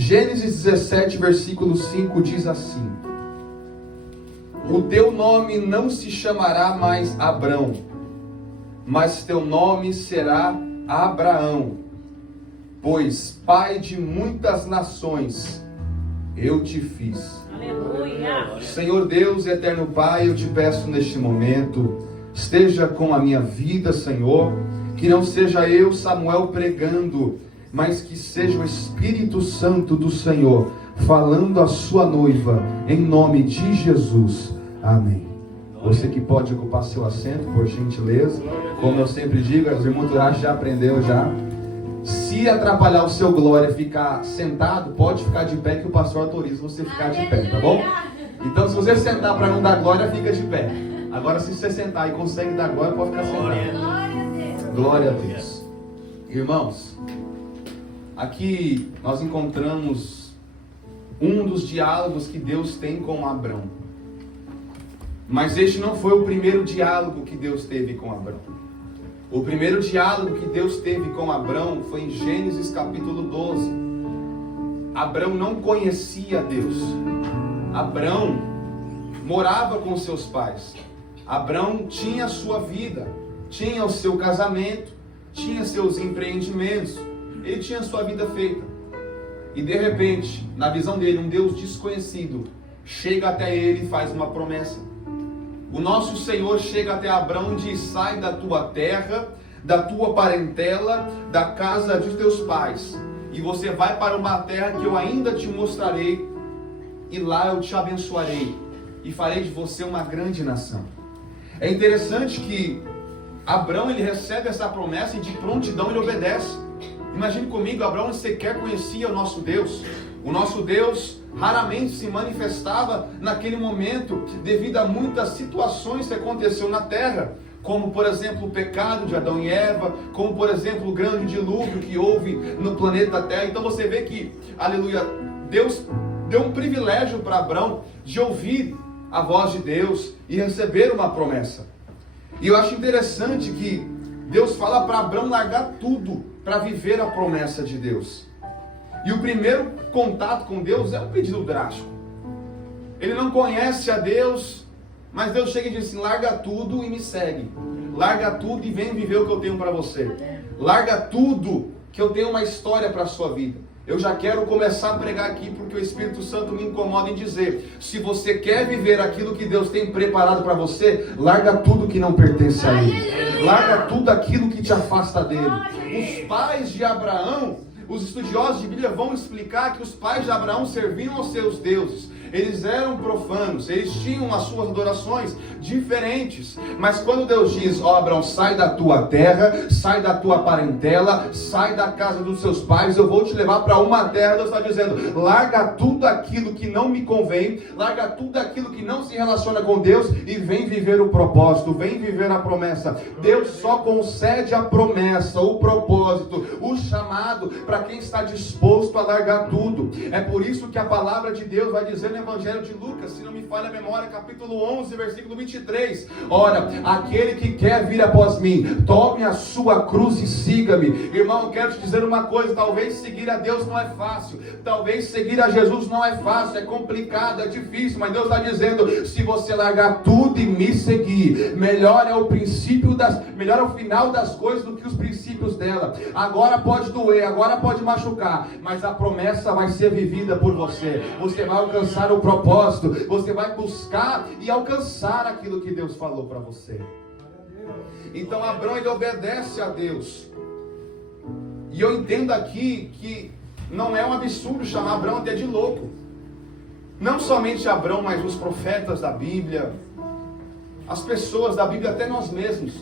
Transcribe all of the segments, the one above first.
Gênesis 17, versículo 5 diz assim: o teu nome não se chamará mais Abrão, mas teu nome será Abraão, pois pai de muitas nações eu te fiz. Aleluia. Senhor Deus e eterno Pai, eu te peço neste momento, esteja com a minha vida, Senhor, que não seja eu, Samuel, pregando, mas que seja o Espírito Santo do Senhor falando à sua noiva, em nome de Jesus. Amém. Você que pode ocupar seu assento, por gentileza. Como eu sempre digo, os irmãos já aprendeu já. Se atrapalhar o seu glória ficar sentado, pode ficar de pé, que o pastor autoriza você ficar de pé, tá bom? Então se você sentar para não dar glória, fica de pé. Agora se você sentar e consegue dar glória, pode ficar sentado. Glória a Deus. Irmãos, aqui nós encontramos um dos diálogos que Deus tem com Abrão. Mas este não foi o primeiro diálogo que Deus teve com Abrão. O primeiro diálogo que Deus teve com Abrão foi em Gênesis capítulo 12. Abrão não conhecia Deus. Abrão morava com seus pais. Abrão tinha a sua vida, tinha o seu casamento, tinha seus empreendimentos. Ele tinha a sua vida feita. E de repente, na visão dele, um Deus desconhecido chega até ele e faz uma promessa. O nosso Senhor chega até Abrão e diz: sai da tua terra, da tua parentela, da casa de teus pais, e você vai para uma terra que eu ainda te mostrarei, e lá eu te abençoarei, e farei de você uma grande nação. É interessante que Abrão, ele recebe essa promessa e de prontidão ele obedece. Imagine comigo, Abrão sequer conhecia o nosso Deus. O nosso Deus raramente se manifestava naquele momento, devido a muitas situações que aconteceu na terra, como por exemplo o pecado de Adão e Eva, como por exemplo o grande dilúvio que houve no planeta Terra. Então você vê que, aleluia, Deus deu um privilégio para Abrão de ouvir a voz de Deus e receber uma promessa. E eu acho interessante que Deus fala para Abrão largar tudo para viver a promessa de Deus. E o primeiro contato com Deus é um pedido drástico. Ele não conhece a Deus, mas Deus chega e diz assim: larga tudo e me segue. Larga tudo e vem viver o que eu tenho para você. Larga tudo, que eu tenho uma história para a sua vida. Eu já quero começar a pregar aqui, porque o Espírito Santo me incomoda em dizer: se você quer viver aquilo que Deus tem preparado para você, larga tudo que não pertence a Ele. Larga tudo aquilo que te afasta dele. Os pais de Abraão, os estudiosos de Bíblia vão explicar que os pais de Abraão serviam aos seus deuses. Eles eram profanos, eles tinham as suas adorações diferentes. Mas quando Deus diz: ó Abraão, sai da tua terra, sai da tua parentela, sai da casa dos seus pais, eu vou te levar para uma terra. Deus está dizendo: larga tudo aquilo que não me convém, larga tudo aquilo que não se relaciona com Deus e vem viver o propósito, vem viver a promessa. Deus só concede a promessa, o propósito, o chamado para quem está disposto a largar tudo. É por isso que a palavra de Deus vai dizer no Evangelho de Lucas, se não me falha a memória, capítulo 11, versículo 23. Ora, aquele que quer vir após mim, tome a sua cruz e siga-me. Irmão, eu quero te dizer uma coisa: talvez seguir a Deus não é fácil, talvez seguir a Jesus não é fácil, é complicado, é difícil, mas Deus está dizendo: se você largar tudo e me seguir, melhor é o princípio melhor é o final das coisas do que os princípios dela. Agora pode doer, agora pode machucar, mas a promessa vai ser vivida por você. Você vai alcançar o propósito, você vai buscar e alcançar aquilo que Deus falou para você. Então Abrão, ele obedece a Deus. E eu entendo aqui que não é um absurdo chamar Abrão até de louco. Não somente Abrão, mas os profetas da Bíblia, as pessoas da Bíblia, até nós mesmos,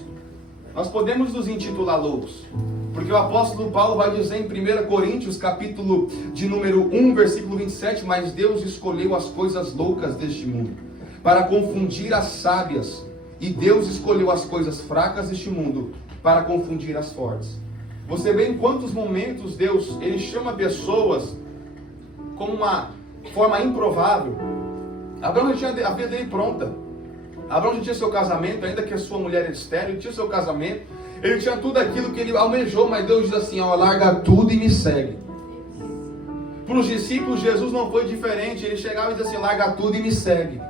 nós podemos nos intitular loucos. Porque o apóstolo Paulo vai dizer em 1 Coríntios, capítulo de número 1, versículo 27, mas Deus escolheu as coisas loucas deste mundo para confundir as sábias, e Deus escolheu as coisas fracas deste mundo para confundir as fortes. Você vê em quantos momentos Deus, ele chama pessoas com uma forma improvável. Abraão já tinha a vida dele pronta. Abraão já tinha seu casamento, ainda que a sua mulher era estéril, ele tinha seu casamento. Ele tinha tudo aquilo que ele almejou, mas Deus diz assim: ó, larga tudo e me segue. Para os discípulos, Jesus não foi diferente. Ele chegava e dizia assim: larga tudo e me segue.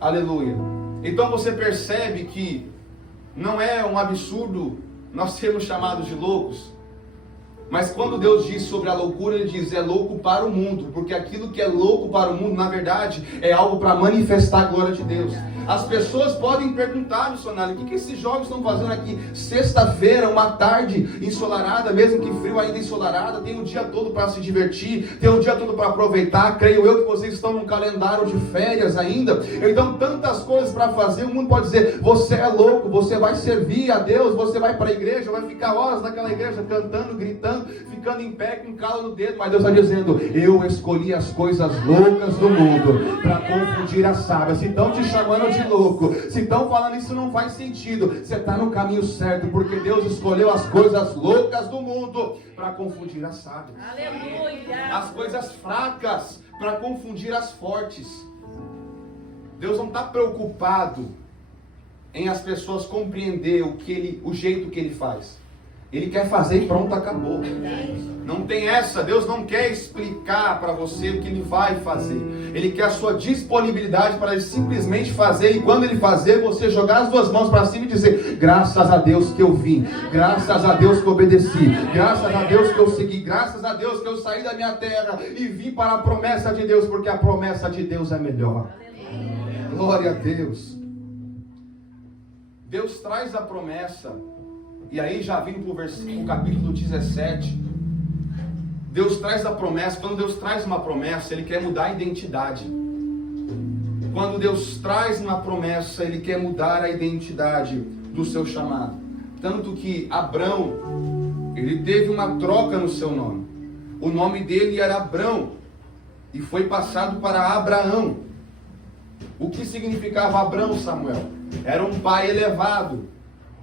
Aleluia. Então você percebe que não é um absurdo nós sermos chamados de loucos. Mas quando Deus diz sobre a loucura, Ele diz: é louco para o mundo. Porque aquilo que é louco para o mundo, na verdade, é algo para manifestar a glória de Deus. As pessoas podem perguntar, missionário: o que esses jovens estão fazendo aqui? Sexta-feira, uma tarde ensolarada, mesmo que frio, ainda ensolarada. Tem o dia todo para se divertir, tem o dia todo para aproveitar. Creio eu que vocês estão num calendário de férias ainda. Então, tantas coisas para fazer. O mundo pode dizer: você é louco, você vai servir a Deus, você vai para a igreja, vai ficar horas naquela igreja cantando, gritando, ficando em pé com calo no dedo. Mas Deus está dizendo: eu escolhi as coisas loucas do mundo para confundir as sábias. Se estão te chamando de louco, se estão falando isso não faz sentido, você está no caminho certo, porque Deus escolheu as coisas loucas do mundo para confundir as sábias. Aleluia. As coisas fracas para confundir as fortes. Deus não está preocupado em as pessoas compreender o jeito que Ele faz. Ele quer fazer e pronto, acabou. Não tem essa. Deus não quer explicar para você o que Ele vai fazer. Ele quer a sua disponibilidade para Ele simplesmente fazer. E quando Ele fazer, você jogar as duas mãos para cima e dizer: graças a Deus que eu vim, graças a Deus que eu obedeci, graças a Deus que eu segui, graças a Deus que eu saí da minha terra e vim para a promessa de Deus, porque a promessa de Deus é melhor. Glória a Deus. Deus traz a promessa. E aí já vindo para o capítulo 17, Deus traz a promessa. Quando Deus traz uma promessa, Ele quer mudar a identidade. Quando Deus traz uma promessa, Ele quer mudar a identidade do seu chamado. Tanto que Abrão, ele teve uma troca no seu nome. O nome dele era Abrão e foi passado para Abraão. O que significava Abrão, Samuel? Era um pai elevado,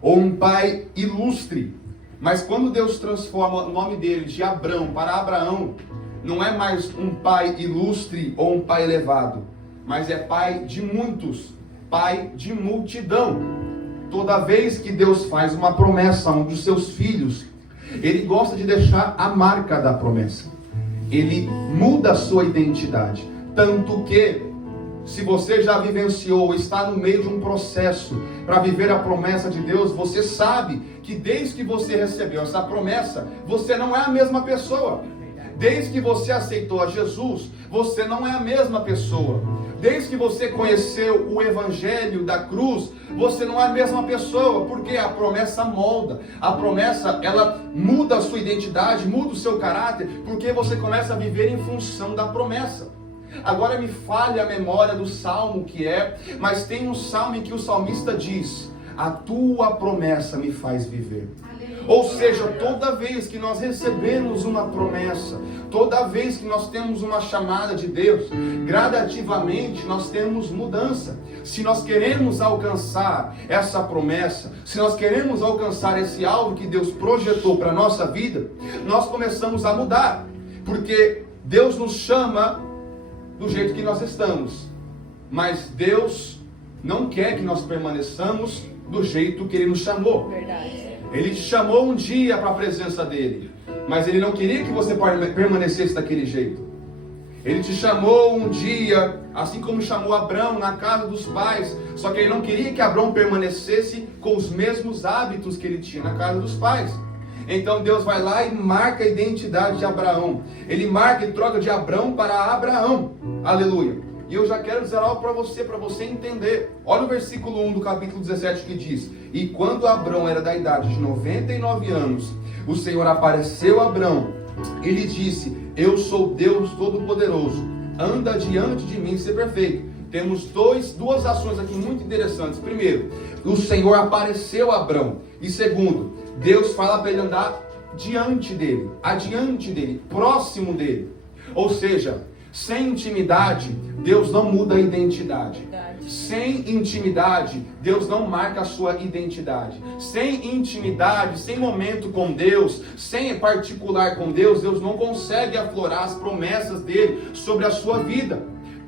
ou um pai ilustre. Mas quando Deus transforma o nome dele de Abrão para Abraão, não é mais um pai ilustre ou um pai elevado, mas é pai de muitos, pai de multidão. Toda vez que Deus faz uma promessa a um dos seus filhos, Ele gosta de deixar a marca da promessa. Ele muda a sua identidade. Tanto que, se você já vivenciou, está no meio de um processo para viver a promessa de Deus, você sabe que desde que você recebeu essa promessa, você não é a mesma pessoa. Desde que você aceitou a Jesus, você não é a mesma pessoa. Desde que você conheceu o Evangelho da cruz, você não é a mesma pessoa, porque a promessa molda. A promessa, ela muda a sua identidade, muda o seu caráter, porque você começa a viver em função da promessa. Agora me falha a memória do salmo que é, mas tem um salmo em que o salmista diz: a tua promessa me faz viver. Ou seja, toda vez que nós recebemos uma promessa, toda vez que nós temos uma chamada de Deus, gradativamente nós temos mudança. Se nós queremos alcançar essa promessa, se nós queremos alcançar esse alvo que Deus projetou para a nossa vida, nós começamos a mudar, porque Deus nos chama do jeito que nós estamos, mas Deus não quer que nós permaneçamos do jeito que Ele nos chamou. Verdade. Ele te chamou um dia para a presença dEle, mas Ele não queria que você permanecesse daquele jeito. Ele te chamou um dia, assim como chamou Abrão na casa dos pais, só que Ele não queria que Abrão permanecesse com os mesmos hábitos que ele tinha na casa dos pais. Então Deus vai lá e marca a identidade de Abraão. Ele marca e troca de Abrão para Abraão. Aleluia. E eu já quero dizer algo para você entender. Olha o versículo 1 do capítulo 17 que diz: e quando Abrão era da idade de 99 anos, o Senhor apareceu a Abrão e lhe disse: eu sou Deus Todo-Poderoso, anda diante de mim e ser perfeito. Temos duas ações aqui muito interessantes. Primeiro, o Senhor apareceu a Abrão. E segundo, Deus fala para ele andar diante dele, adiante dele, próximo dele. Ou seja, sem intimidade, Deus não muda a identidade. Sem intimidade, Deus não marca a sua identidade. Sem intimidade, sem momento com Deus, sem particular com Deus, Deus não consegue aflorar as promessas dele sobre a sua vida.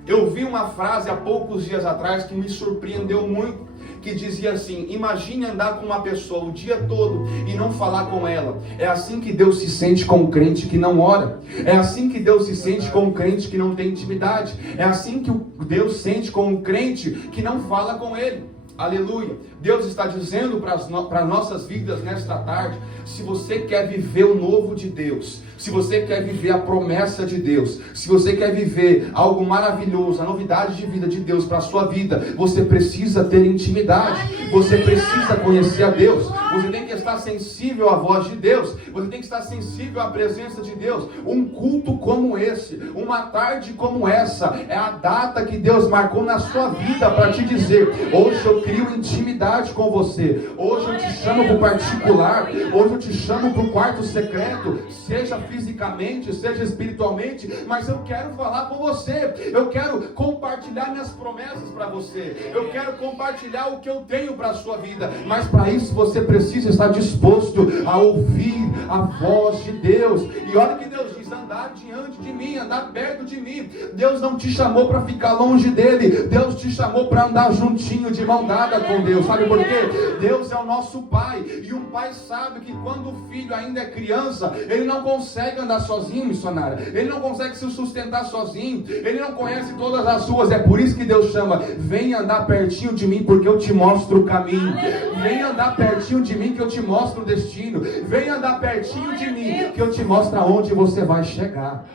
Eu vi uma frase há poucos dias atrás que me surpreendeu muito, que dizia assim: imagine andar com uma pessoa o dia todo e não falar com ela. É assim que Deus se sente com o crente que não ora. É assim que Deus se sente com o crente que não tem intimidade. É assim que Deus sente com o crente que não fala com Ele. Aleluia. Deus está dizendo para nossas vidas nesta tarde: se você quer viver o novo de Deus, se você quer viver a promessa de Deus, se você quer viver algo maravilhoso, a novidade de vida de Deus para a sua vida, você precisa ter intimidade, você precisa conhecer a Deus, você tem que estar sensível à voz de Deus, você tem que estar sensível à presença de Deus. Um culto como esse, uma tarde como essa, é a data que Deus marcou na sua vida para te dizer: hoje eu crio intimidade com você, hoje eu te chamo para o particular, hoje eu te chamo para o quarto secreto, seja fisicamente, seja espiritualmente, mas eu quero falar com você, eu quero compartilhar minhas promessas para você, eu quero compartilhar o que eu tenho para a sua vida, mas para isso você precisa estar disposto a ouvir a voz de Deus. E olha que Deus diz: andar diante de mim, andar perto de mim. Deus não te chamou para ficar longe dele, Deus te chamou para andar juntinho, de mão dada com Deus. Sabe por quê? Deus é o nosso Pai, e um pai sabe que quando o filho ainda é criança, ele não consegue andar sozinho, missionária, ele não consegue se sustentar sozinho, ele não conhece todas as ruas. É por isso que Deus chama: vem andar pertinho de mim, porque eu te mostro o caminho. Vem andar pertinho de mim, que eu te mostro o destino. Vem andar pertinho de mim, que eu te mostro aonde você vai chegar.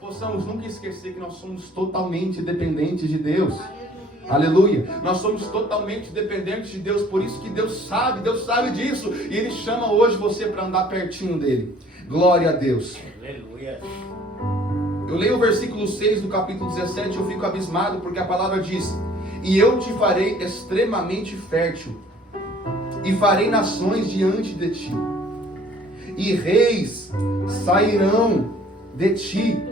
Possamos nunca esquecer que nós somos totalmente dependentes de Deus. Aleluia. Nós somos totalmente dependentes de Deus. Por isso que Deus sabe disso, e Ele chama hoje você para andar pertinho dEle. Glória a Deus. Aleluia. Eu leio o versículo 6 do capítulo 17, eu fico abismado, porque a palavra diz: e eu te farei extremamente fértil, e farei nações diante de ti, e reis sairão de ti.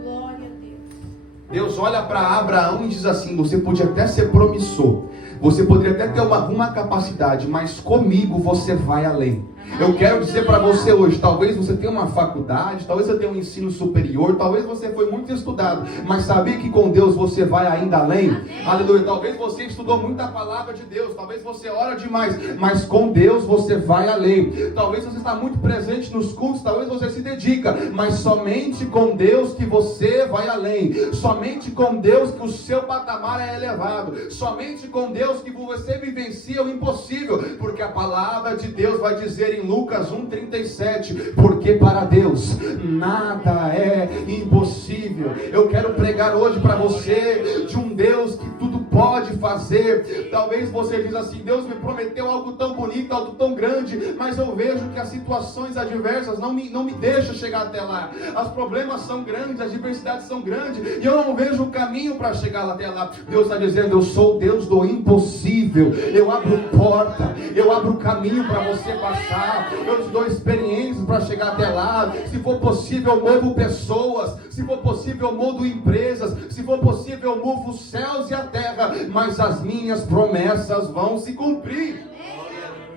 Deus olha para Abraão e diz assim: você pode até ser promissor, você poderia até ter alguma capacidade, mas comigo você vai além. Eu quero dizer para você hoje: talvez você tenha uma faculdade, talvez você tenha um ensino superior, talvez você foi muito estudado, mas sabia que com Deus você vai ainda além? Aleluia. Talvez você estudou muita palavra de Deus, talvez você ora demais, mas com Deus você vai além. Talvez você está muito presente nos cultos, talvez você se dedica, mas somente com Deus que você vai além. Somente com Deus que o seu patamar é elevado. Somente com Deus que você vivencia o impossível, porque a palavra de Deus vai dizer em Lucas 1:37, porque para Deus nada é impossível. Eu quero pregar hoje para você de um Deus que tudo pode fazer. Talvez você diz assim: Deus me prometeu algo tão bonito, algo tão grande, mas eu vejo que as situações adversas não me deixam chegar até lá. Os problemas são grandes, as adversidades são grandes, e eu não vejo o caminho para chegar até lá. Deus está dizendo: eu sou o Deus do impossível. Eu abro porta, eu abro caminho para você passar. Eu te dou experiências para chegar até lá. Se for possível, eu movo pessoas. Se for possível, eu movo empresas. Se for possível, eu movo os céus e a terra. Mas as minhas promessas vão se cumprir.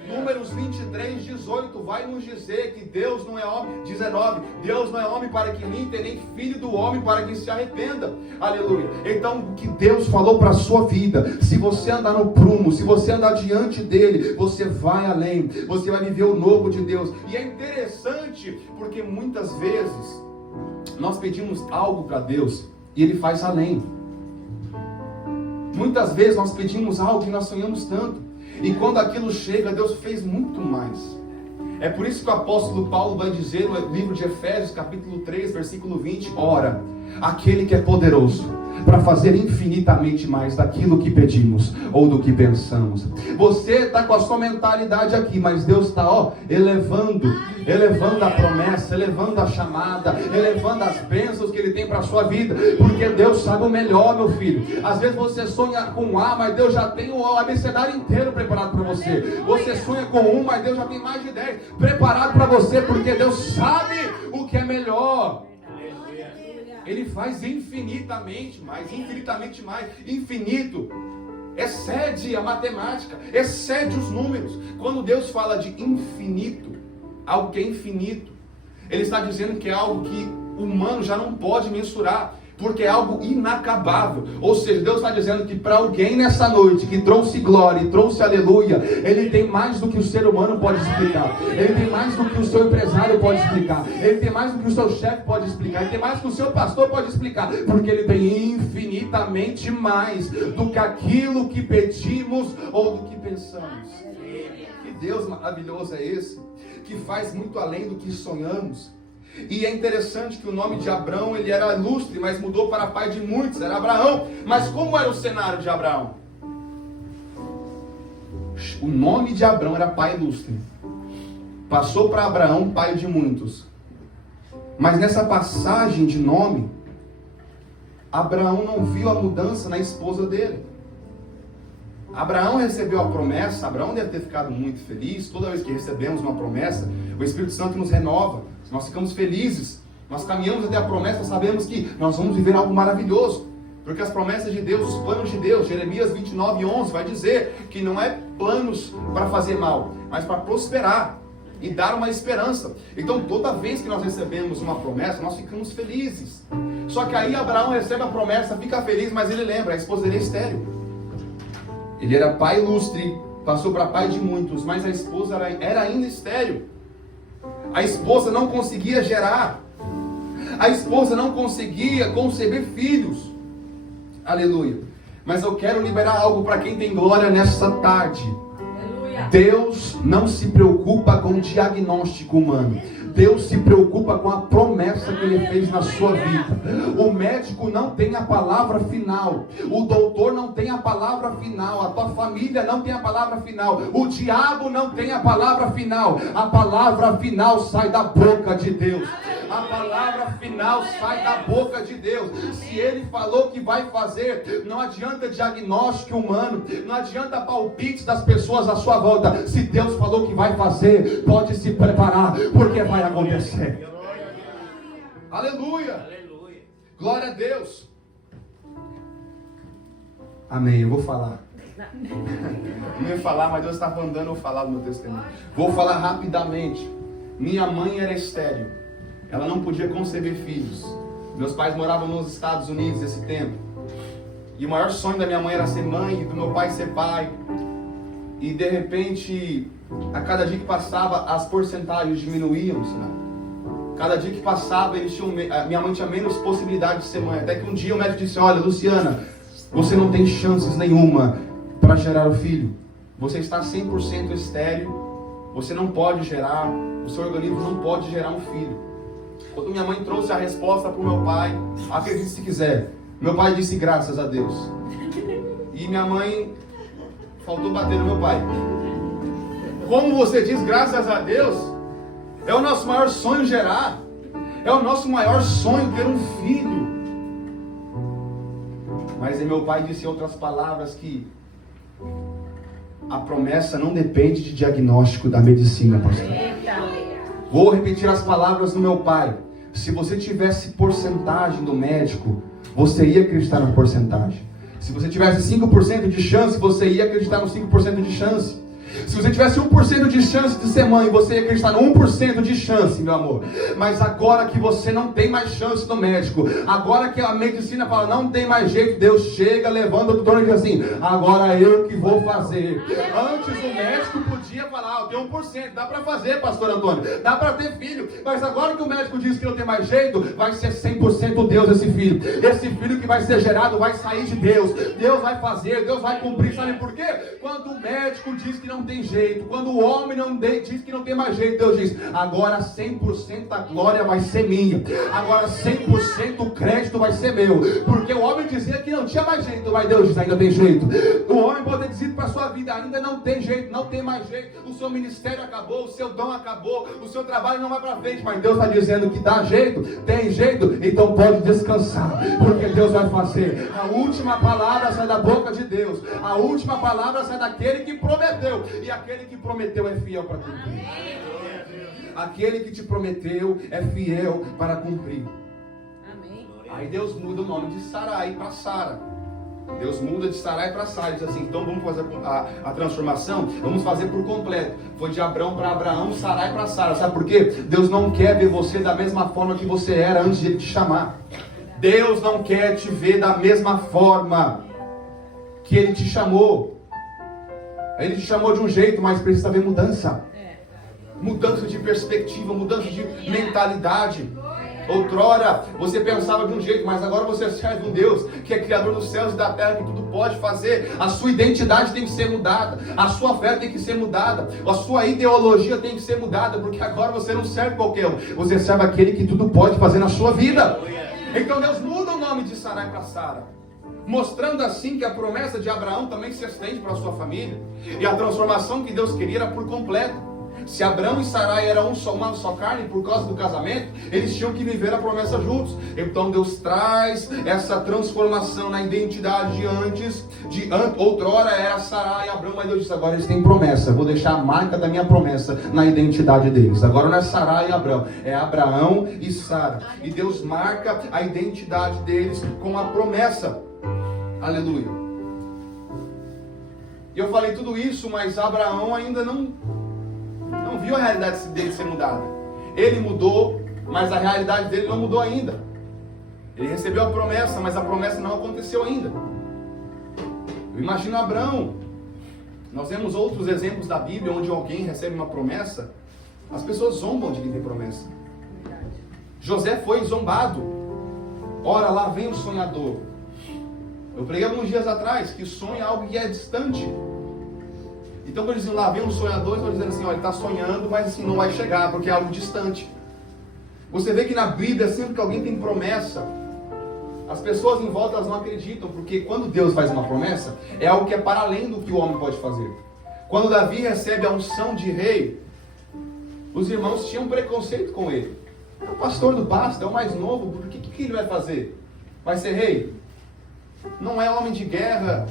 Números 23:18 vai nos dizer que Deus não é homem. 19, Deus não é homem para que minta, nem filho do homem para que se arrependa. Aleluia. Então o que Deus falou para a sua vida, se você andar no prumo, se você andar diante dele, você vai além, você vai viver o novo de Deus. E é interessante porque muitas vezes nós pedimos algo para Deus e ele faz além. Muitas vezes nós pedimos algo e nós sonhamos tanto, e quando aquilo chega, Deus fez muito mais. É por isso que o apóstolo Paulo vai dizer no livro de Efésios, capítulo 3, versículo 20: ora, aquele que é poderoso para fazer infinitamente mais daquilo que pedimos ou do que pensamos. Você está com a sua mentalidade aqui, mas Deus está elevando a promessa, elevando a chamada, elevando as bênçãos que Ele tem para a sua vida, porque Deus sabe o melhor, meu filho. Às vezes você sonha com um A, mas Deus já tem o abecedário inteiro preparado para você. Você sonha com um, mas Deus já tem mais de 10 preparado para você, porque Deus sabe o que é melhor. Ele faz infinitamente mais, infinito. Excede a matemática, excede os números. Quando Deus fala de infinito, algo que é infinito, Ele está dizendo que é algo que o humano já não pode mensurar. porque é algo inacabável. Ou seja, Deus está dizendo que para alguém nessa noite que trouxe glória e trouxe aleluia, Ele tem mais do que o ser humano pode explicar, Ele tem mais do que o seu empresário pode explicar, Ele tem mais do que o seu chefe pode explicar, Ele tem mais do que o seu pastor pode explicar, porque Ele tem infinitamente mais do que aquilo que pedimos ou do que pensamos. Que Deus maravilhoso é esse, que faz muito além do que sonhamos. E é interessante que o nome de Abrão, ele era ilustre, mas mudou para pai de muitos, era Abraão. Mas como era o cenário de Abraão? O nome de Abrão era pai ilustre, passou para Abraão, pai de muitos. Mas nessa passagem de nome, Abraão não viu a mudança na esposa dele. Abraão recebeu a promessa, Abraão deve ter ficado muito feliz. Toda vez que recebemos uma promessa, o Espírito Santo nos renova, nós ficamos felizes, nós caminhamos até a promessa, sabemos que nós vamos viver algo maravilhoso, porque as promessas de Deus, os planos de Deus, Jeremias 29:11 vai dizer que não é planos para fazer mal, mas para prosperar e dar uma esperança. Então toda vez que nós recebemos uma promessa, nós ficamos felizes. Só que aí Abraão recebe a promessa, fica feliz, mas ele lembra, a esposa dele é estéril. Ele era pai ilustre, passou para pai de muitos, mas a esposa era ainda estéril. A esposa não conseguia gerar. A esposa não conseguia conceber filhos. Aleluia. Mas eu quero liberar algo para quem tem glória nessa tarde. Aleluia. Deus não se preocupa com o diagnóstico humano. Deus se preocupa com a promessa que Ele fez na sua vida. O médico não tem a palavra final. O doutor não tem a palavra final. A tua família não tem a palavra final. O diabo não tem a palavra final. A palavra final sai da boca de Deus. A palavra final sai da boca de Deus. Se Ele falou que vai fazer, não adianta diagnóstico humano, não adianta palpites das pessoas à sua volta. Se Deus falou que vai fazer, pode se preparar, porque vai acontecer. Aleluia. Glória a Deus. Amém. Eu vou falar. Não ia falar, mas Deus estava mandando eu falar no meu testemunho. Vou falar rapidamente. Minha mãe era estéril. Ela não podia conceber filhos. Meus pais moravam nos Estados Unidos nesse tempo. E o maior sonho da minha mãe era ser mãe, e do meu pai ser pai. E de repente, a cada dia que passava, as porcentagens diminuíam, senhor. Cada dia que passava, minha mãe tinha menos possibilidade de ser mãe. Até que um dia o médico disse: olha, Luciana, você não tem chances nenhuma para gerar o filho. Você está 100% estéril. Você não pode gerar. O seu organismo não pode gerar um filho. Quando minha mãe trouxe a resposta para o meu pai, acredite se quiser, meu pai disse graças a Deus. E minha mãe faltou bater no meu pai. Como você diz graças a Deus? É o nosso maior sonho gerar. É o nosso maior sonho ter um filho. Mas meu pai disse em outras palavras que a promessa não depende de diagnóstico da medicina, pastor. Vou repetir as palavras do meu pai. Se você tivesse porcentagem do médico, você ia acreditar na porcentagem. Se você tivesse 5% de chance, você ia acreditar no 5% de chance. Se você tivesse 1% de chance de ser mãe, você ia acreditar no 1% de chance, meu amor. Mas agora que você não tem mais chance no médico, agora que a medicina fala, não tem mais jeito, Deus chega, levanta o doutor e diz assim, agora eu que vou fazer. Antes o médico podia falar, eu tenho 1%, dá pra fazer, pastor Antônio, dá pra ter filho. Mas agora que o médico diz que não tem mais jeito, vai ser 100% Deus esse filho. Esse filho que vai ser gerado vai sair de Deus. Deus vai fazer, Deus vai cumprir. Sabe por quê? Quando o médico diz que não tem jeito, quando o homem diz que não tem mais jeito, Deus diz, agora 100% da glória vai ser minha, agora 100% o crédito vai ser meu, porque o homem dizia que não tinha mais jeito, mas Deus diz, ainda tem jeito. O homem pode dizer para a sua vida, ainda não tem jeito, não tem mais jeito, o seu ministério acabou, o seu dom acabou, o seu trabalho não vai para frente, mas Deus está dizendo que dá jeito, tem jeito, então pode descansar, porque Deus vai fazer. A última palavra sai da boca de Deus, a última palavra sai daquele que prometeu, e aquele que prometeu é fiel para cumprir. Aquele que te prometeu é fiel para cumprir. Amém. Aí Deus muda o nome de Sarai para Sara. Deus muda de Sarai para Sara. Diz assim, então vamos fazer a transformação, vamos fazer por completo. Foi de Abrão para Abraão, Sarai para Sara. Sabe por quê? Deus não quer ver você da mesma forma que você era antes de Ele te chamar. Deus não quer te ver da mesma forma que Ele te chamou. Ele te chamou de um jeito, mas precisa haver mudança. Mudança de perspectiva, mudança de mentalidade. Outrora você pensava de um jeito, mas agora você serve um Deus que é Criador dos céus e da terra, que tudo pode fazer. A sua identidade tem que ser mudada, a sua fé tem que ser mudada, a sua ideologia tem que ser mudada, porque agora você não serve qualquer um, você serve aquele que tudo pode fazer na sua vida. Então Deus muda o nome de Sarai para Sara, mostrando assim que a promessa de Abraão também se estende para a sua família, e a transformação que Deus queria era por completo. Se Abraão e Sarai eram uma só carne por causa do casamento, eles tinham que viver a promessa juntos. Então Deus traz essa transformação na identidade de outrora era Sarai e Abraão, mas Deus diz, agora eles têm promessa, vou deixar a marca da minha promessa na identidade deles. Agora não é Sarai e Abraão, é Abraão e Sara. E Deus marca a identidade deles com a promessa. Aleluia. E eu falei tudo isso, mas Abraão ainda não viu a realidade dele ser mudada. Ele mudou, mas a realidade dele não mudou ainda. Ele recebeu a promessa, mas a promessa não aconteceu ainda. Eu imagino Abraão. Nós vemos outros exemplos da Bíblia onde alguém recebe uma promessa, as pessoas zombam de quem tem promessa. José foi zombado. Ora, lá vem o sonhador. Eu preguei alguns dias atrás que sonho é algo que é distante. Então quando eles dizem lá vem um sonhador, eles estão dizendo assim, olha, ele está sonhando, mas assim não vai chegar, porque é algo distante. Você vê que na Bíblia, sempre que alguém tem promessa, as pessoas em volta elas não acreditam, porque quando Deus faz uma promessa, é algo que é para além do que o homem pode fazer. Quando Davi recebe a unção de rei, os irmãos tinham preconceito com ele. É o pastor do pasto, é o mais novo, por que ele vai fazer? Vai ser rei? Não é homem de guerra,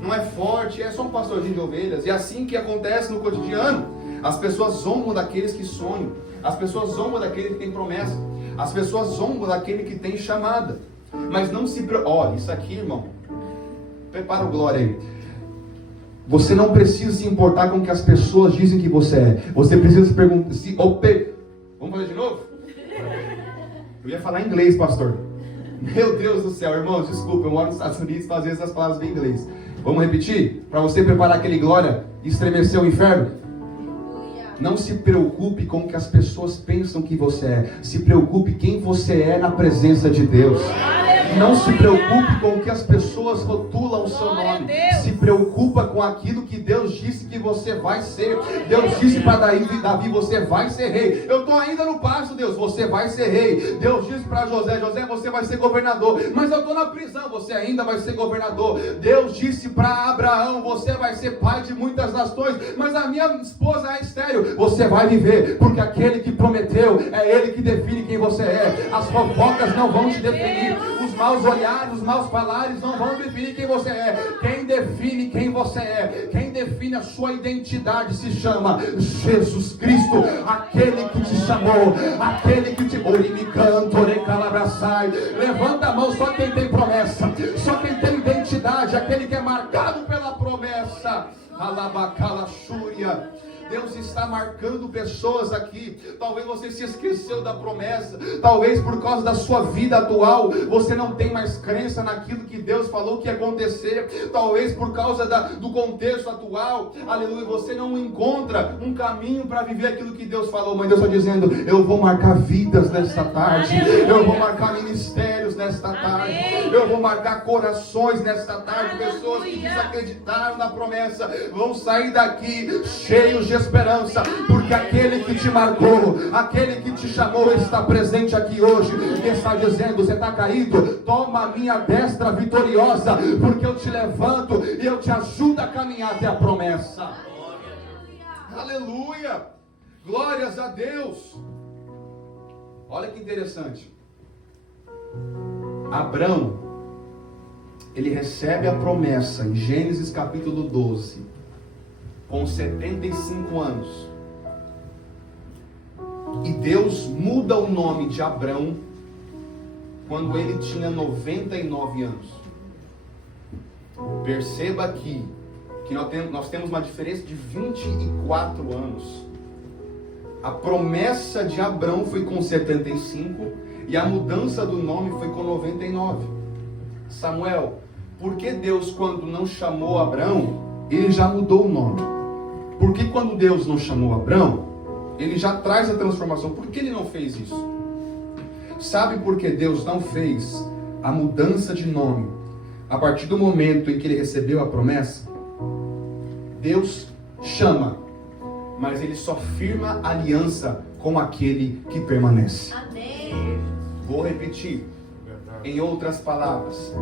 não é forte, é só um pastorzinho de ovelhas. E assim que acontece no cotidiano. As pessoas zombam daqueles que sonham, as pessoas zombam daquele que tem promessa, as pessoas zombam daquele que tem chamada. Mas não se preocupe. Olha, isso aqui, irmão, prepara o glória aí. Você não precisa se importar com o que as pessoas dizem que você é. Você precisa se perguntar. Vamos fazer de novo? Eu ia falar inglês, pastor. Meu Deus do céu, irmãos, desculpa, eu moro nos Estados Unidos, às vezes as palavras vêm em inglês. Vamos repetir? Para você preparar aquele glória e estremecer o inferno? Não se preocupe com o que as pessoas pensam que você é. Se preocupe quem você é na presença de Deus. Não se preocupe com o que as pessoas rotulam o seu nome. Se preocupa com aquilo que Deus disse que você vai ser. Deus disse para Davi, você vai ser rei. Eu estou ainda no pasto, Deus, você vai ser rei. Deus disse para José, você vai ser governador. Mas eu estou na prisão, você ainda vai ser governador. Deus disse para Abraão, você vai ser pai de muitas nações. Mas a minha esposa é estéril. Você vai viver, porque aquele que prometeu, é Ele que define quem você é. As fofocas não vão te definir. Os maus olhares, os maus falares não vão definir quem você é. Quem define quem você é, quem define a sua identidade se chama Jesus Cristo. Aquele que te chamou, aquele que te... Levanta a mão, só quem tem promessa, só quem tem identidade, aquele que é marcado pela promessa. Alabacalaxúria. Deus está marcando pessoas aqui. Talvez você se esqueceu da promessa. Talvez por causa da sua vida atual você não tem mais crença naquilo que Deus falou que ia acontecer. Talvez por causa do contexto atual, aleluia, você não encontra um caminho para viver aquilo que Deus falou. Mas Deus está dizendo, eu vou marcar vidas nesta tarde. Eu vou marcar ministérios nesta tarde. Eu vou marcar corações nesta tarde. Pessoas que desacreditaram na promessa vão sair daqui cheios de esperança, porque aquele que te marcou, aquele que te chamou está presente aqui hoje e está dizendo, você está caído, toma a minha destra vitoriosa, porque eu te levanto e eu te ajudo a caminhar até a promessa. Aleluia, glórias a Deus. Olha que interessante, Abraão, ele recebe a promessa em Gênesis capítulo 12 com 75 anos. E Deus muda o nome de Abrão quando ele tinha 99 anos. Perceba aqui que nós temos uma diferença de 24 anos. A promessa de Abrão foi com 75 E a mudança do nome foi com 99. Samuel, por que Deus, quando não chamou Abrão, ele já mudou o nome? Por que quando Deus não chamou Abrão, ele já traz a transformação? Por que ele não fez isso? Sabe por que Deus não fez a mudança de nome a partir do momento em que ele recebeu a promessa? Deus chama, mas ele só firma aliança com aquele que permanece. Amém. Vou repetir. Em outras palavras,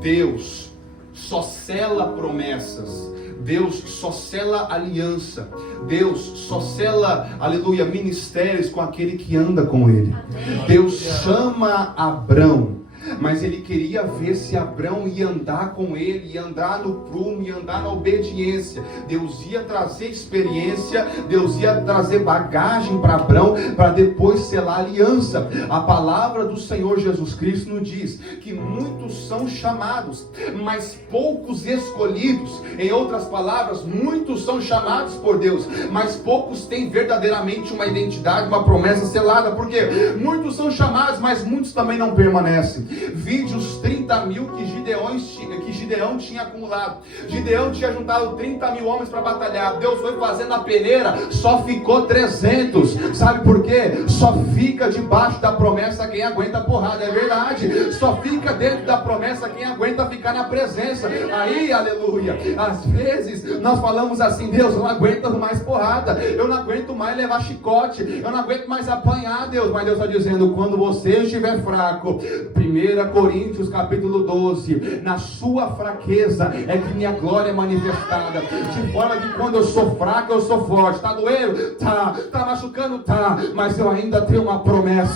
Deus só sela promessas, Deus só sela aliança, Deus só sela, aleluia, ministérios com aquele que anda com ele. Amém. Deus chama Abrão, mas ele queria ver se Abrão ia andar com ele, ia andar no prumo, ia andar na obediência. Deus ia trazer experiência, Deus ia trazer bagagem para Abrão, para depois selar aliança. A palavra do Senhor Jesus Cristo nos diz que muitos são chamados, mas poucos escolhidos. Em outras palavras, muitos são chamados por Deus, mas poucos têm verdadeiramente uma identidade, uma promessa selada. Porque muitos são chamados, mas muitos também não permanecem. Vide os 30 mil que Gideão tinha acumulado. Gideão tinha juntado 30 mil homens para batalhar. Deus foi fazendo a peneira, só ficou 300. Sabe por quê? Só fica debaixo da promessa quem aguenta a porrada. É verdade. Só fica dentro da promessa quem aguenta ficar na presença. Aí, aleluia. Às vezes nós falamos assim: Deus, eu não aguento mais porrada, eu não aguento mais levar chicote, eu não aguento mais apanhar, Deus. Mas Deus está dizendo: quando você estiver fraco, 1 Coríntios capítulo 12, na sua fraqueza é que minha glória é manifestada. De forma que quando eu sou fraco, eu sou forte. Está doendo? Tá machucando? Tá. Mas eu ainda tenho uma promessa.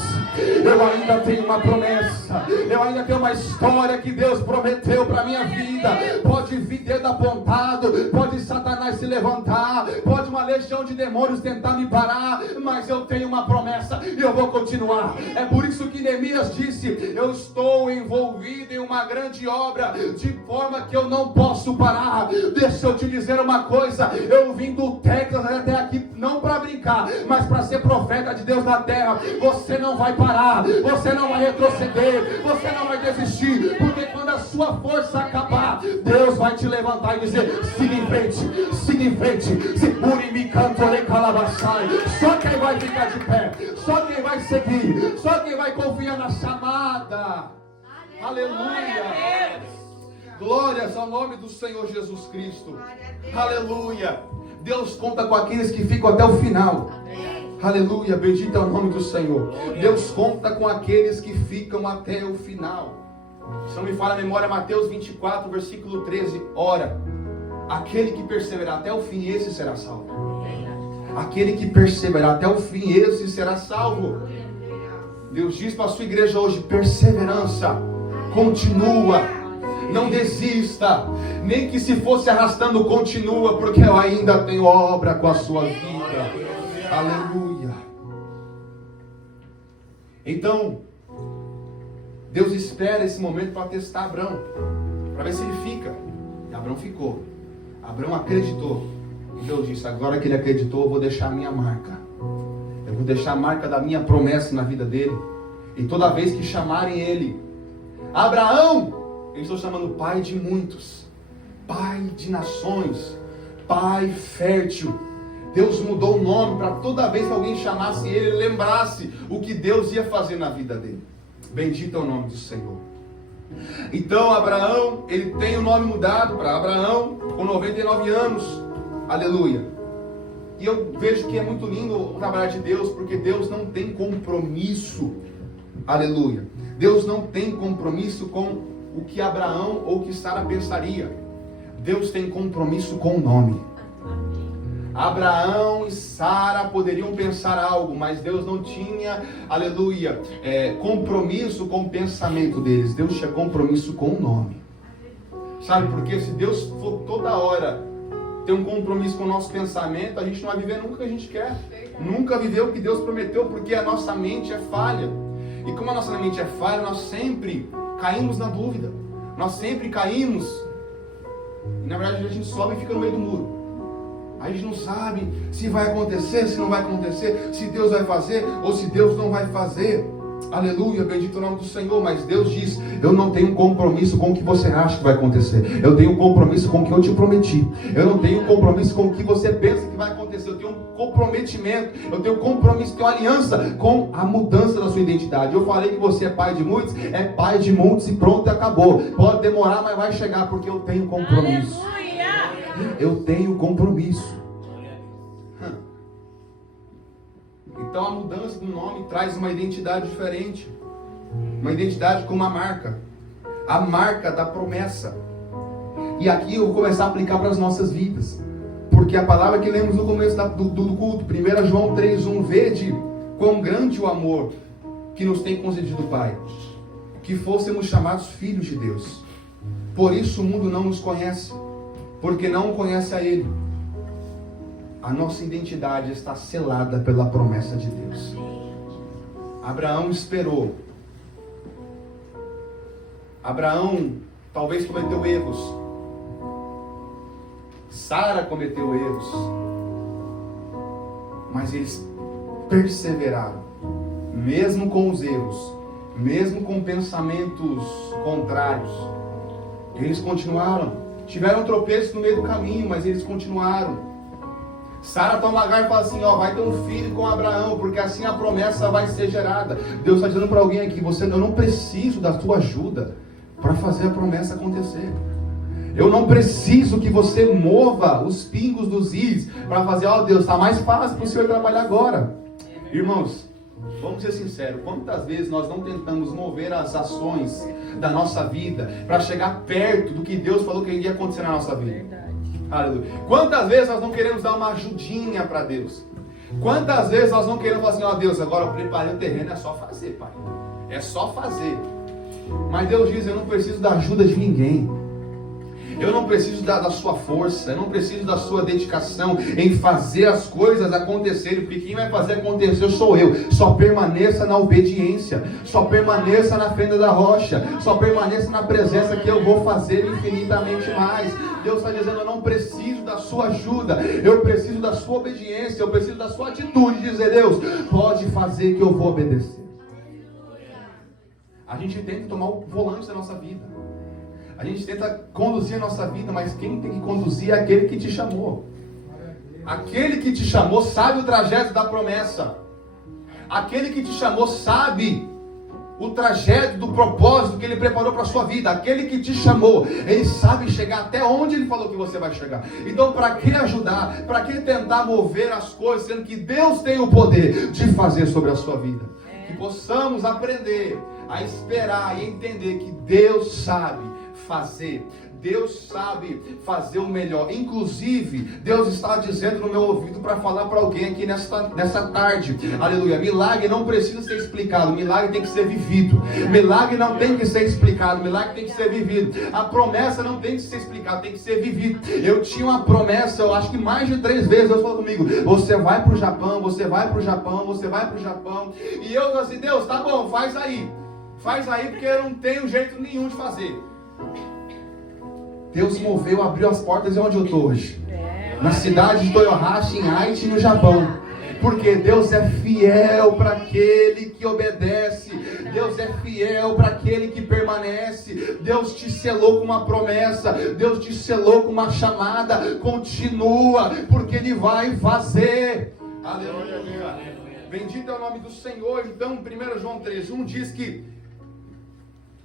Eu ainda tenho uma promessa. Eu ainda tenho uma história que Deus prometeu para minha vida. Pode vir dedo apontado, pode Satanás se levantar, pode uma legião de demônios tentar me parar, mas eu tenho uma promessa e eu vou continuar. É por isso que Neemias disse: eu estou envolvido em uma grande obra, de forma que eu não posso parar. Deixa eu te dizer uma coisa: eu vim do Texas até aqui não para brincar, mas para ser profeta de Deus na terra. Você não vai parar, você não vai retroceder, você não vai desistir, porque quando a sua força acabar, Deus vai te levantar e dizer: siga em frente, siga em frente. Segure-me, cantore calabaçai. Só quem vai ficar de pé, só quem vai seguir, só quem vai confiar na chamada. Aleluia. Glórias ao nome do Senhor Jesus Cristo. Aleluia. Deus conta com aqueles que ficam até o final. Aleluia, bendito é o nome do Senhor. Deus conta com aqueles que ficam até o final. Se não me falha a memória, Mateus 24, versículo 13. Ora, aquele que perseverar até o fim, esse será salvo. Aquele que perseverar até o fim, esse será salvo. Deus diz para a sua igreja hoje: perseverança, continua, não desista, nem que se fosse arrastando, continua, porque eu ainda tenho obra com a sua vida. Aleluia. Então, Deus espera esse momento para testar Abrão, para ver se ele fica. E Abrão ficou. Abrão acreditou. E Deus disse: agora que ele acreditou, eu vou deixar a minha marca. Eu vou deixar a marca da minha promessa na vida dele. E toda vez que chamarem ele, Abraão, eles estão chamando pai de muitos, pai de nações, pai fértil. Deus mudou o nome para toda vez que alguém chamasse ele, ele lembrasse o que Deus ia fazer na vida dele. Bendito é o nome do Senhor. Então Abraão, ele tem o nome mudado para Abraão com 99 anos. Aleluia. E eu vejo que é muito lindo o trabalho de Deus, porque Deus não tem compromisso. Aleluia. Deus não tem compromisso com o que Abraão ou que Sara pensaria. Deus tem compromisso com o nome. Abraão e Sara poderiam pensar algo, mas Deus não tinha, aleluia, compromisso com o pensamento deles. Deus tinha compromisso com o nome. Sabe por quê? Se Deus for toda hora ter um compromisso com o nosso pensamento, a gente não vai viver nunca o que a gente quer. Nunca viver o que Deus prometeu, porque a nossa mente é falha. E como a nossa mente é falha, nós sempre caímos na dúvida. Nós sempre caímos. E na verdade a gente sobe e fica no meio do muro. Aí a gente não sabe se vai acontecer, se não vai acontecer, se Deus vai fazer ou se Deus não vai fazer. Aleluia, bendito o nome do Senhor. Mas Deus diz: eu não tenho compromisso com o que você acha que vai acontecer. Eu tenho compromisso com o que eu te prometi. Eu não tenho compromisso com o que você pensa que vai acontecer. Eu tenho um comprometimento, eu tenho compromisso, tenho aliança com a mudança da sua identidade. Eu falei que você é pai de muitos, é pai de muitos e pronto, acabou. Pode demorar, mas vai chegar, porque eu tenho compromisso. Eu tenho compromisso. Então a mudança do nome traz uma identidade diferente. Uma identidade com uma marca. A marca da promessa. E aqui eu vou começar a aplicar para as nossas vidas. Porque a palavra que lemos no começo do culto, 1 João 3,1, vede quão grande o amor que nos tem concedido o Pai, que fôssemos chamados filhos de Deus. Por isso o mundo não nos conhece, porque não conhece a Ele. A nossa identidade está selada pela promessa de Deus. Abraão esperou. Abraão talvez cometeu erros. Sara cometeu erros. Mas eles perseveraram. Mesmo com os erros. Mesmo com pensamentos contrários. Eles continuaram. Tiveram tropeços no meio do caminho, mas eles continuaram. Sara toma Agar e fala assim: ó, vai ter um filho com Abraão, porque assim a promessa vai ser gerada. Deus está dizendo para alguém aqui: eu não preciso da tua ajuda para fazer a promessa acontecer. Eu não preciso que você mova os pingos dos is para fazer, ó Deus, está mais fácil para o Senhor trabalhar agora. Irmãos, vamos ser sinceros, quantas vezes nós não tentamos mover as ações da nossa vida para chegar perto do que Deus falou que iria acontecer na nossa vida? Aleluia. Quantas vezes nós não queremos dar uma ajudinha para Deus? Quantas vezes nós não queremos falar assim: ó Deus, agora eu preparei o terreno, é só fazer, Pai. É só fazer. Mas Deus diz: eu não preciso da ajuda de ninguém. Eu não preciso da sua força. Eu não preciso da sua dedicação em fazer as coisas acontecerem. Porque quem vai fazer acontecer sou eu. Só permaneça na obediência. Só permaneça na fenda da rocha. Só permaneça na presença que eu vou fazer infinitamente mais. Deus está dizendo: eu não preciso da sua ajuda. Eu preciso da sua obediência. Eu preciso da sua atitude de dizer: Deus, pode fazer que eu vou obedecer. A gente tenta tomar o volante da nossa vida. A gente tenta conduzir a nossa vida, mas quem tem que conduzir é aquele que te chamou. Aquele que te chamou sabe o trajeto da promessa. Aquele que te chamou sabe o trajeto do propósito que Ele preparou para a sua vida. Aquele que te chamou, Ele sabe chegar até onde Ele falou que você vai chegar. Então, para que ajudar? Para que tentar mover as coisas, sendo que Deus tem o poder de fazer sobre a sua vida? Que possamos aprender a esperar e entender que Deus sabe fazer. Deus sabe fazer o melhor. Inclusive, Deus está dizendo no meu ouvido para falar para alguém aqui nessa tarde. Aleluia. Milagre não precisa ser explicado. Milagre tem que ser vivido. Milagre não tem que ser explicado. Milagre tem que ser vivido. A promessa não tem que ser explicada, tem que ser vivido. Eu tinha uma promessa, eu acho que mais de 3 vezes Deus falou comigo: você vai para o Japão, você vai para o Japão, você vai para o Japão. E eu falei assim: Deus, tá bom, faz aí. Faz aí, porque eu não tenho jeito nenhum de fazer. Deus moveu, abriu as portas e onde eu estou hoje? Na cidade de Toyohashi, em Aichi, no Japão. Porque Deus é fiel para aquele que obedece. Deus é fiel para aquele que permanece. Deus te selou com uma promessa. Deus te selou com uma chamada. Continua, porque Ele vai fazer. Aleluia. Bendito é o nome do Senhor. Então, 1 João 3,1 diz que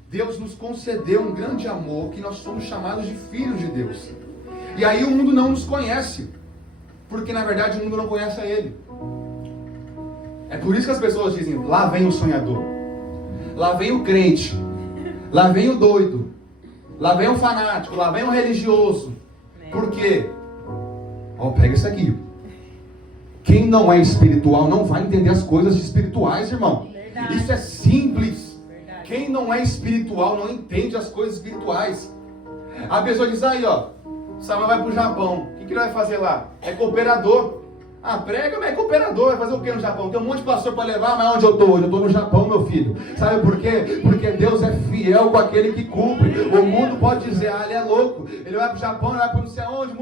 Deus nos concedeu um grande amor, que nós somos chamados de filhos de Deus. E aí o mundo não nos conhece, porque na verdade o mundo não conhece a Ele. É por isso que as pessoas dizem: lá vem o sonhador, lá vem o crente, lá vem o doido, lá vem o fanático, lá vem o religioso. Por quê? Ó, pega isso aqui. Quem não é espiritual não vai entender as coisas espirituais, irmão. Verdade. Isso é simples. Quem não é espiritual não entende as coisas espirituais. A pessoa diz: aí ó, Samuel vai para o Japão, o que ele vai fazer lá? É cooperador. Ah, prega, mas é cooperador, vai fazer o que no Japão? Tem um monte de pastor para levar, mas onde eu estou hoje? Eu estou no Japão, meu filho. Sabe por quê? Porque Deus é fiel com aquele que cumpre. O mundo pode dizer, ah, ele é louco. Ele vai para o Japão, ele vai para não sei aonde.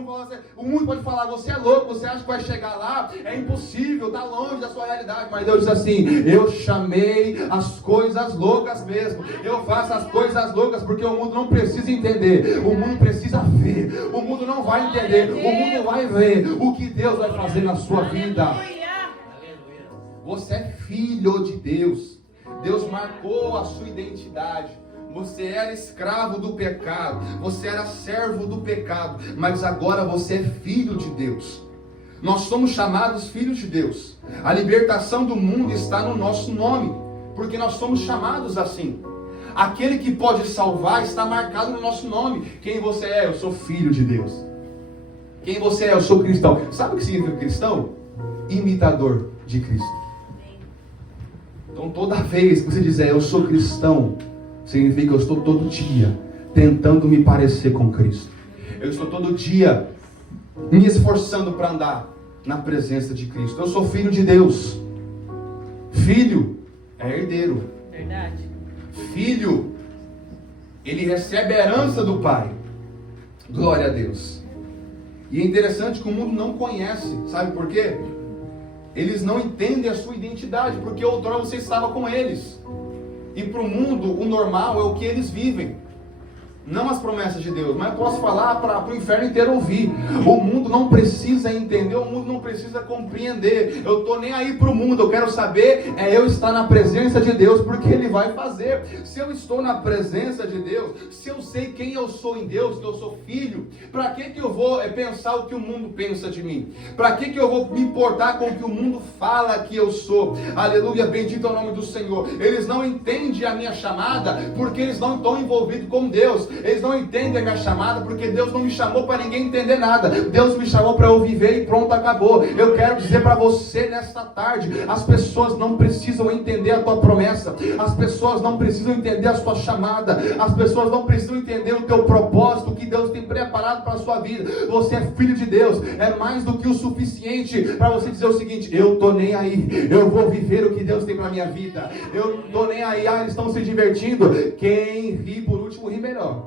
O mundo pode falar, você é louco, você acha que vai chegar lá? É impossível, está longe da sua realidade. Mas Deus diz assim, eu chamei as coisas loucas mesmo. Eu faço as coisas loucas porque o mundo não precisa entender. O mundo precisa ver. O mundo não vai entender. O mundo vai ver o que Deus vai fazer na sua vida. Você é filho de Deus. Deus marcou a sua identidade. Você era escravo do pecado, você era servo do pecado, mas agora você é filho de Deus. Nós somos chamados filhos de Deus. A libertação do mundo está no nosso nome, porque nós somos chamados assim. Aquele que pode salvar está marcado no nosso nome. Quem você é? Eu sou filho de Deus. Quem você é? Eu sou cristão. Sabe o que significa cristão? Imitador de Cristo. Então toda vez que você dizer eu sou cristão, significa que eu estou todo dia tentando me parecer com Cristo. Eu estou todo dia me esforçando para andar na presença de Cristo. Eu sou filho de Deus. Filho é herdeiro. Verdade. Filho, ele recebe a herança do Pai. Glória a Deus. E é interessante que o mundo não conhece. Sabe por quê? Eles não entendem a sua identidade, porque outrora você estava com eles. E para o mundo, o normal é o que eles vivem. Não as promessas de Deus, mas eu posso falar para o inferno inteiro ouvir. O mundo não precisa entender, o mundo não precisa compreender. Eu estou nem aí para o mundo, eu quero saber eu estar na presença de Deus, porque Ele vai fazer. Se eu estou na presença de Deus, se eu sei quem eu sou em Deus, que eu sou filho, para que eu vou pensar o que o mundo pensa de mim? Para que eu vou me importar com o que o mundo fala que eu sou? Aleluia, bendito é o nome do Senhor. Eles não entendem a minha chamada, porque eles não estão envolvidos com Deus. Eles não entendem a minha chamada, porque Deus não me chamou para ninguém entender nada. Deus me chamou para eu viver e pronto, acabou. Eu quero dizer para você nesta tarde, as pessoas não precisam entender a tua promessa. As pessoas não precisam entender a sua chamada. As pessoas não precisam entender o teu propósito, o que Deus tem preparado para a sua vida. Você é filho de Deus. É mais do que o suficiente para você dizer o seguinte, eu estou nem aí. Eu vou viver o que Deus tem para a minha vida. Eu não estou nem aí. Ah, eles estão se divertindo. Quem ri por último ri melhor.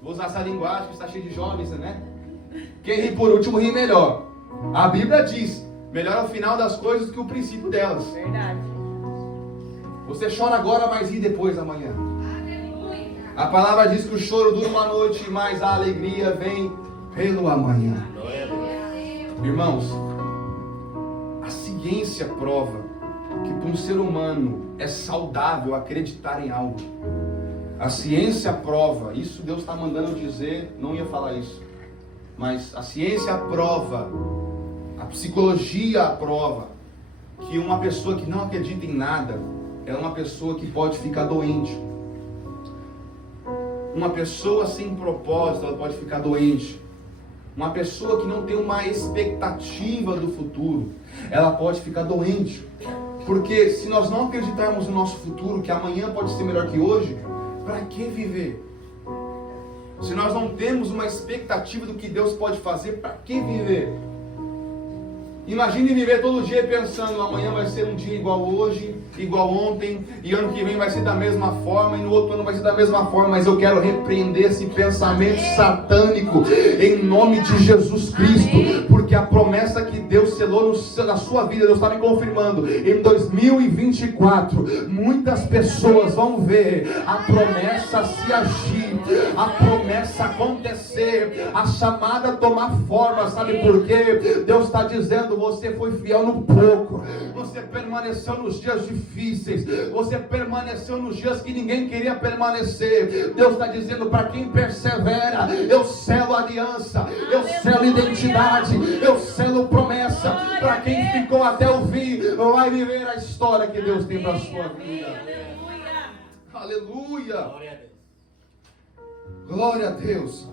Vou usar essa linguagem que está cheia de jovens, né? Quem ri por último ri melhor. A Bíblia diz, melhor é o final das coisas que o princípio delas. Verdade. Você chora agora, mas ri depois amanhã. A palavra diz que o choro dura uma noite, mas a alegria vem pelo amanhã. Irmãos, a ciência prova que para um ser humano é saudável acreditar em algo. A ciência prova, isso Deus está mandando eu dizer, não ia falar isso, mas a ciência prova, a psicologia prova, que uma pessoa que não acredita em nada, é uma pessoa que pode ficar doente. Uma pessoa sem propósito, ela pode ficar doente. Uma pessoa que não tem uma expectativa do futuro, ela pode ficar doente. Porque se nós não acreditarmos no nosso futuro, que amanhã pode ser melhor que hoje, para que viver? Se nós não temos uma expectativa do que Deus pode fazer, para que viver? Imagine viver todo dia pensando, amanhã vai ser um dia igual hoje, igual ontem, e ano que vem vai ser da mesma forma, e no outro ano vai ser da mesma forma, mas eu quero repreender esse pensamento satânico, em nome de Jesus Cristo, porque a promessa que Deus selou na sua vida, Deus está me confirmando, em 2024, muitas pessoas vão ver a promessa se agir, a promessa acontecer, a chamada tomar forma, sabe por quê? Deus está dizendo, você foi fiel no pouco, você permaneceu nos dias difíceis, você permaneceu nos dias que ninguém queria permanecer. Deus está dizendo, para quem persevera, eu selo aliança, eu selo identidade, eu selo promessa. Para quem ficou até o fim, vai viver a história que Deus tem para a sua vida. Aleluia. Glória a Deus.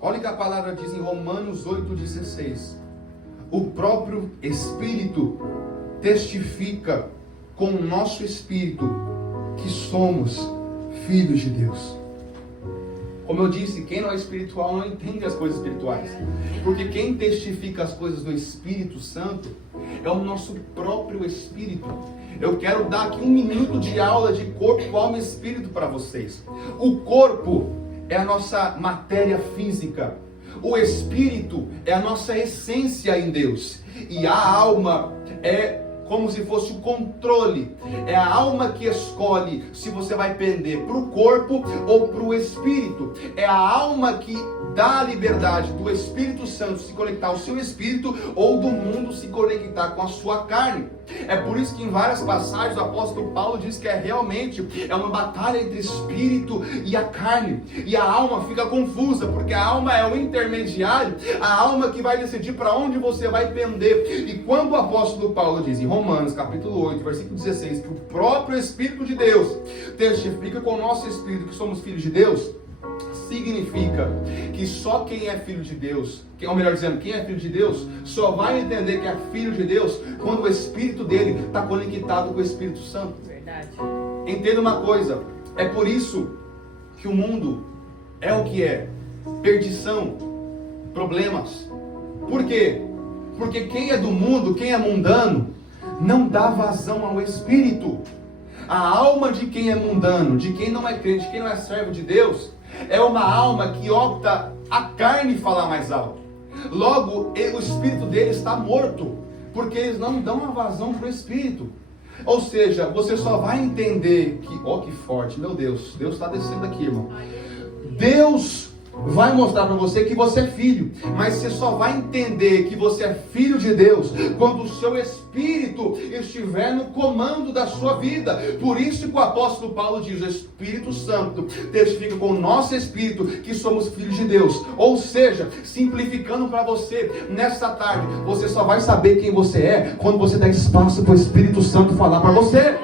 Olha o que a palavra diz em Romanos 8,16. O próprio Espírito testifica com o nosso espírito que somos filhos de Deus. Como eu disse, quem não é espiritual não entende as coisas espirituais. Porque quem testifica as coisas do Espírito Santo é o nosso próprio Espírito. Eu quero dar aqui 1 minuto de aula de corpo, alma e espírito para vocês. O corpo é a nossa matéria física. O espírito é a nossa essência em Deus. E a alma é como se fosse o controle. É a alma que escolhe se você vai pender para o corpo ou para o espírito. É a alma que dá a liberdade do Espírito Santo se conectar ao seu espírito ou do mundo se conectar com a sua carne. É por isso que em várias passagens o apóstolo Paulo diz que realmente é uma batalha entre espírito e a carne. E a alma fica confusa, porque a alma é o intermediário, a alma que vai decidir para onde você vai pender. E quando o apóstolo Paulo diz em Romanos capítulo 8, versículo 16, que o próprio Espírito de Deus testifica com o nosso espírito que somos filhos de Deus, significa que só quem é filho de Deus, ou melhor dizendo, quem é filho de Deus, só vai entender que é filho de Deus quando o Espírito dele está conectado com o Espírito Santo. Verdade. Entenda uma coisa, é por isso que o mundo é o que é: perdição, problemas. Por quê? Porque quem é do mundo, quem é mundano, não dá vazão ao Espírito. A alma de quem é mundano, de quem não é crente, de quem não é servo de Deus, é uma alma que opta a carne falar mais alto. Logo, o espírito dele está morto, porque eles não dão a vazão para o Espírito. Ou seja, você só vai entender que, que forte, meu Deus está descendo aqui, irmão. Deus vai mostrar para você que você é filho, mas você só vai entender que você é filho de Deus quando o seu espírito estiver no comando da sua vida. Por isso que o apóstolo Paulo diz: o Espírito Santo testifica com o nosso espírito que somos filhos de Deus. Ou seja, simplificando para você nessa tarde, você só vai saber quem você é quando você dá espaço para o Espírito Santo falar para você.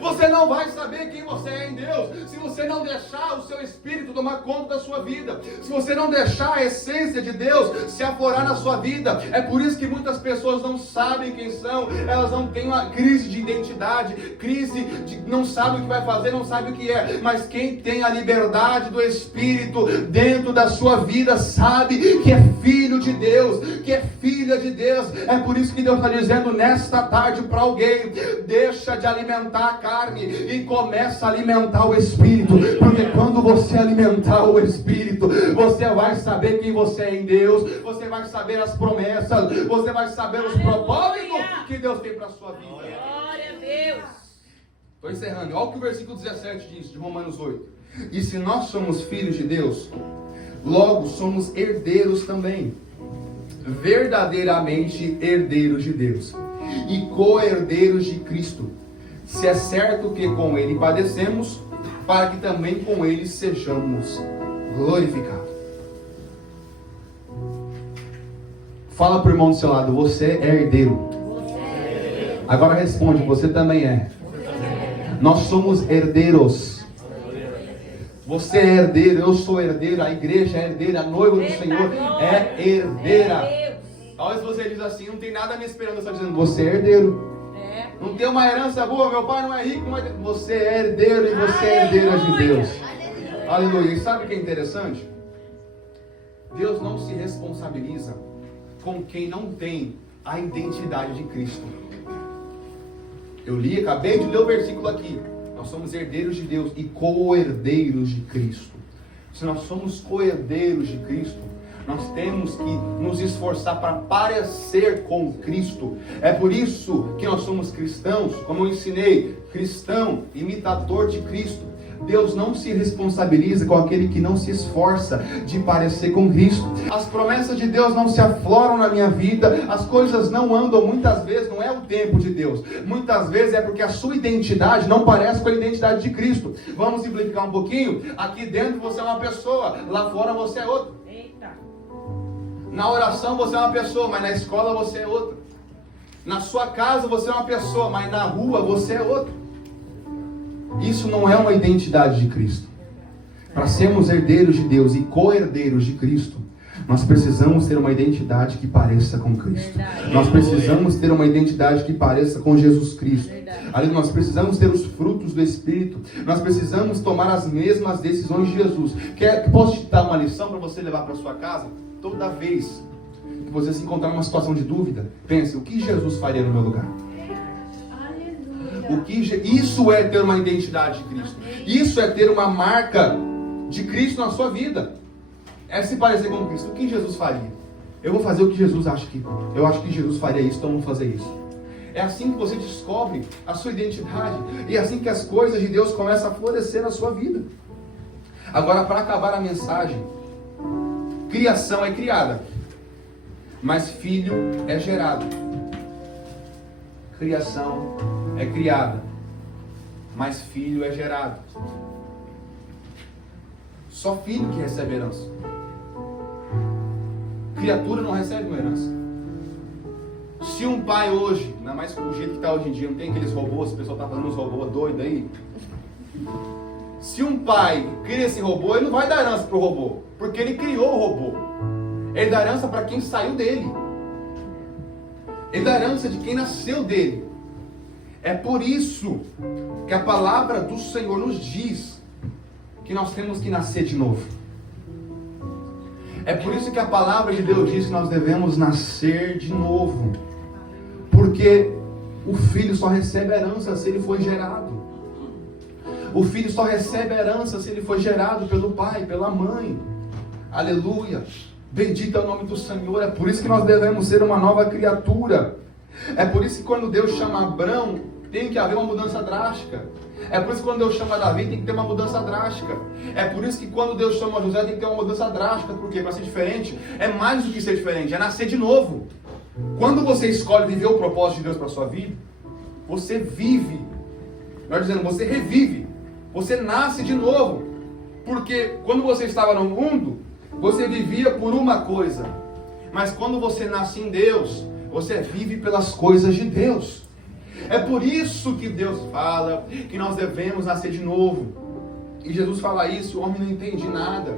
Você não vai saber quem você é em Deus se você não deixar o seu Espírito tomar conta da sua vida, se você não deixar a essência de Deus se aflorar na sua vida. É por isso que muitas pessoas não sabem quem são, elas não têm uma crise de identidade, crise de não sabe o que vai fazer, não sabe o que é. Mas quem tem a liberdade do Espírito dentro da sua vida sabe que é filho de Deus, que é filha de Deus. É por isso que Deus está dizendo nesta tarde para alguém: deixa de alimentar a carne e começa a alimentar o Espírito, porque quando você alimentar o Espírito, você vai saber quem você é em Deus, você vai saber as promessas, você vai saber os propósitos que Deus tem para a sua vida. Glória a Deus. Estou encerrando. Olha o que o versículo 17 diz, de Romanos 8. E se nós somos filhos de Deus, logo somos herdeiros também, verdadeiramente herdeiros de Deus e co-herdeiros de Cristo, se é certo que com Ele padecemos, para que também com Ele sejamos glorificados. Fala para o irmão do seu lado: você é herdeiro. Agora responde: você também é. Nós somos herdeiros. Você é herdeiro, eu sou herdeiro, a igreja é herdeira, a noiva do Senhor é herdeira. Talvez você diz assim: não tem nada me esperando. Você está dizendo: você é herdeiro. Não tem uma herança boa, meu pai não é rico, mas você é herdeiro e você é herdeira de Deus. Aleluia. E sabe o que é interessante? Deus não se responsabiliza com quem não tem a identidade de Cristo. Eu acabei de ler o versículo aqui. Nós somos herdeiros de Deus e co-herdeiros de Cristo. Se nós somos co-herdeiros de Cristo, nós temos que nos esforçar para parecer com Cristo. É por isso que nós somos cristãos, como eu ensinei, cristão, imitador de Cristo. Deus não se responsabiliza com aquele que não se esforça de parecer com Cristo. As promessas de Deus não se afloram na minha vida, as coisas não andam, muitas vezes não é o tempo de Deus, muitas vezes é porque a sua identidade não parece com a identidade de Cristo. Vamos simplificar um pouquinho? Aqui dentro você é uma pessoa, lá fora você é outra. Na oração você é uma pessoa, mas na escola você é outra. Na sua casa você é uma pessoa, mas na rua você é outra. Isso não é uma identidade de Cristo. Para sermos herdeiros de Deus e co-herdeiros de Cristo, Nós precisamos ter uma identidade que pareça com Cristo. Nós precisamos ter uma identidade que pareça com Jesus Cristo. Ali nós precisamos ter os frutos do Espírito. Nós precisamos tomar as mesmas decisões de Jesus. Posso te dar uma lição para você levar para sua casa? Toda vez que você se encontrar numa situação de dúvida, pense: o que Jesus faria no meu lugar? Isso é ter uma identidade de Cristo. Isso é ter uma marca de Cristo na sua vida. É se parecer com Cristo. O que Jesus faria? Eu vou fazer o que Jesus acha que... Eu acho que Jesus faria isso, então eu vou fazer isso. É assim que você descobre a sua identidade. E é assim que as coisas de Deus começam a florescer na sua vida. Agora, para acabar a mensagem, criação é criada, mas filho é gerado. Criação é criada, mas filho é gerado. Só filho que recebe herança. Criatura não recebe uma herança. Se um pai hoje, ainda mais do jeito que está hoje em dia, não tem aqueles robôs, o pessoal está fazendo uns robôs doidos aí. Se um pai cria esse robô, ele não vai dar herança para o robô, porque ele criou o robô. Ele dá herança para quem saiu dele. Ele dá herança de quem nasceu dele. É por isso que a palavra do Senhor nos diz que nós temos que nascer de novo. É por isso que a palavra de Deus diz que nós devemos nascer de novo. Porque o filho só recebe a herança se ele for gerado. O filho só recebe a herança se ele for gerado pelo pai, pela mãe. Aleluia. Bendito é o nome do Senhor. É por isso que nós devemos ser uma nova criatura. É por isso que quando Deus chama Abrão, tem que haver uma mudança drástica. É por isso que quando Deus chama Davi, tem que ter uma mudança drástica. É por isso que quando Deus chama José, tem que ter uma mudança drástica. Porque para ser diferente, é mais do que ser diferente, é nascer de novo. Quando você escolhe viver o propósito de Deus para a sua vida, você vive. Melhor dizendo, você revive. Você nasce de novo. Porque quando você estava no mundo, você vivia por uma coisa. Mas quando você nasce em Deus, você vive pelas coisas de Deus. É por isso que Deus fala que nós devemos nascer de novo. E Jesus fala isso, o homem não entende nada.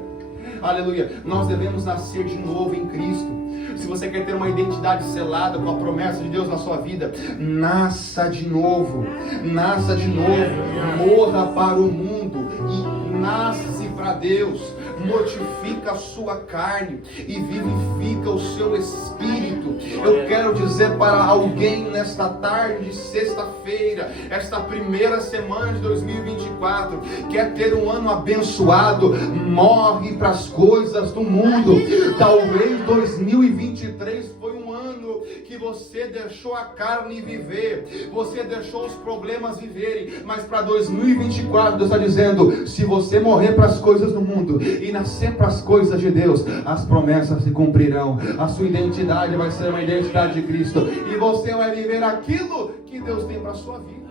Aleluia. Nós devemos nascer de novo em Cristo. Se você quer ter uma identidade selada com a promessa de Deus na sua vida, nasça de novo. Nasça de novo. Morra para o mundo e nasce para Deus. Mortifica a sua carne e vivifica o seu espírito. Eu quero dizer para alguém nesta tarde de sexta-feira, esta primeira semana de 2024, quer ter um ano abençoado, morre para as coisas do mundo. Talvez 2023 foi um ano que você deixou a carne viver, você deixou os problemas viverem, mas para 2024 Deus está dizendo: se você morrer para as coisas do mundo e nascer para as coisas de Deus, as promessas se cumprirão. A sua identidade vai ser uma identidade de Cristo e você vai viver aquilo que Deus tem para a sua vida.